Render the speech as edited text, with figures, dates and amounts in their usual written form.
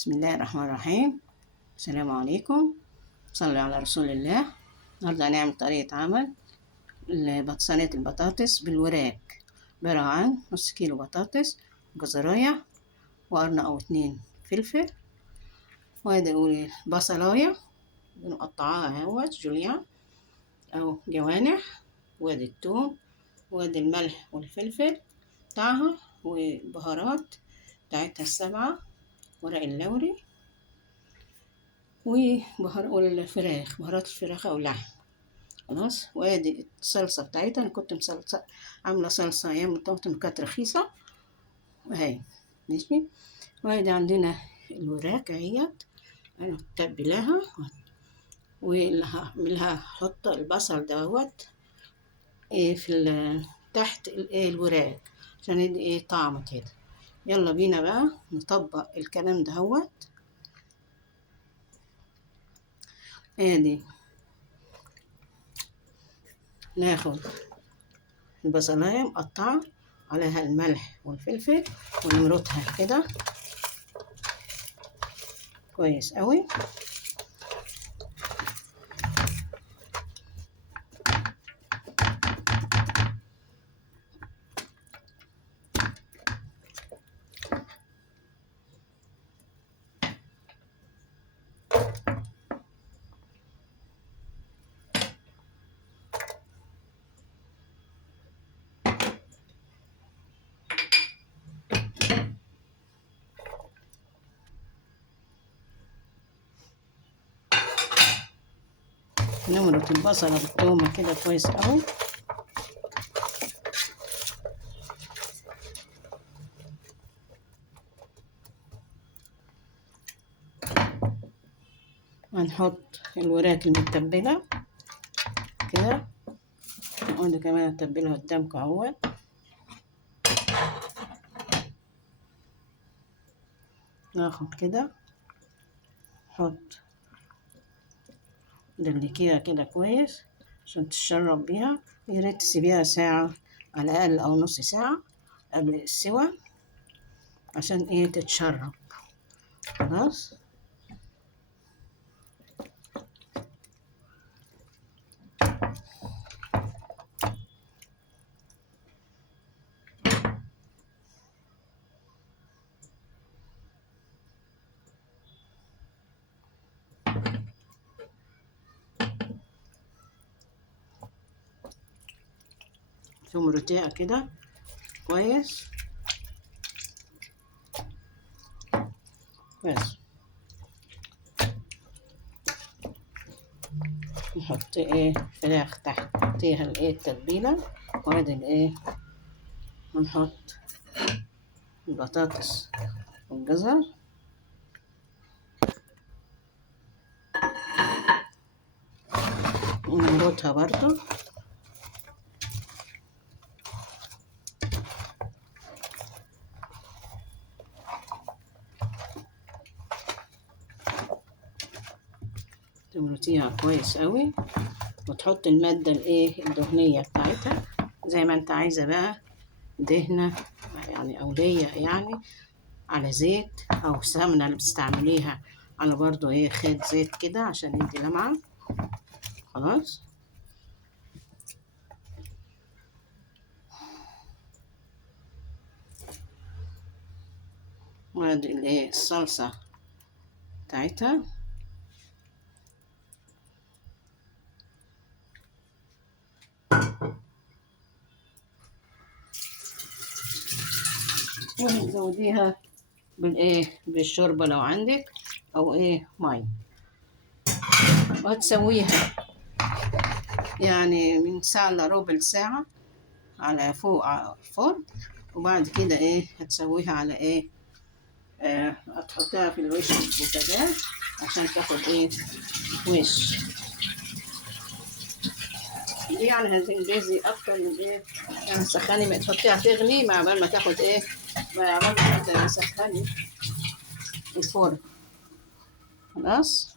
بسم الله الرحمن الرحيم. السلام عليكم. صلي على رسول الله. النهارده هنعمل طريقة عمل صينية البطاطس بالوراك. عبارة عن نص كيلو بطاطس، جزراية، وقرن أو 2 فلفل، وادي بصلاية بنقطعها اهوت جوليان أو جوانح، وادي التوم، وادي الملح والفلفل بتاعها، وبهارات بتاعتها السبعة، ورق اللوري، والفراخ، بهارات الفراخ او اللحم. خلاص. وادي الصلصه بتاعتها، انا كنت عامله صلصه ايام الطماطم كانت رخيصه اهي. ماشي. وادي عندنا الوراك اهيت، انا متبلاها، واللي هعملها هحط البصل دوت في تحت الوراك عشان يدي طعم كده. يلا بينا بقى نطبق الكلام دهوت. ادي ناخد البصلاية مقطعة، عليها الملح والفلفل، ونمرطها كده كويس قوي. نمرط البصلة بالثومة كده كويس قوي. هنحط الوراك المتبلة كده، وده كمان هتبلها قدامكم اهوت. ناخد كده نحط دلكيها كده كويس عشان تشرب بيها. يا ريت تسيبيها ساعة على الأقل أو نص ساعة قبل السوا عشان تتشرب. خلاص. تمرتيها كده كويس بس. نحط فراخ تحتيها التتبيلة، وادي ونحط البطاطس والجزر، ونمرطها برضو. تمرطيها كويس قوي، وتحط المادة الدهنية بتاعتها زي ما انت عايزة بقى، دهنة يعني أو ليا يعني، على زيت أو سمنة اللي بتستعمليها، على برضو خيط زيت كده عشان يدي لمعة. خلاص. وادي الصلصة بتاعتها، وتزوديها بالشوربة لو عندك، أو مي، وهتسويها يعني من ساعة إلا ربع ساعة على فوق على الفرن. وبعد كده هتسويها على هتحطها في الوش البوتاجاز عشان تاخد وش. دي يعني هتنجزي اكتر من يعني تسخني، ما تحطيها تغلي مع بال ما تاخد مع بال ما تسخني الفرن. خلاص.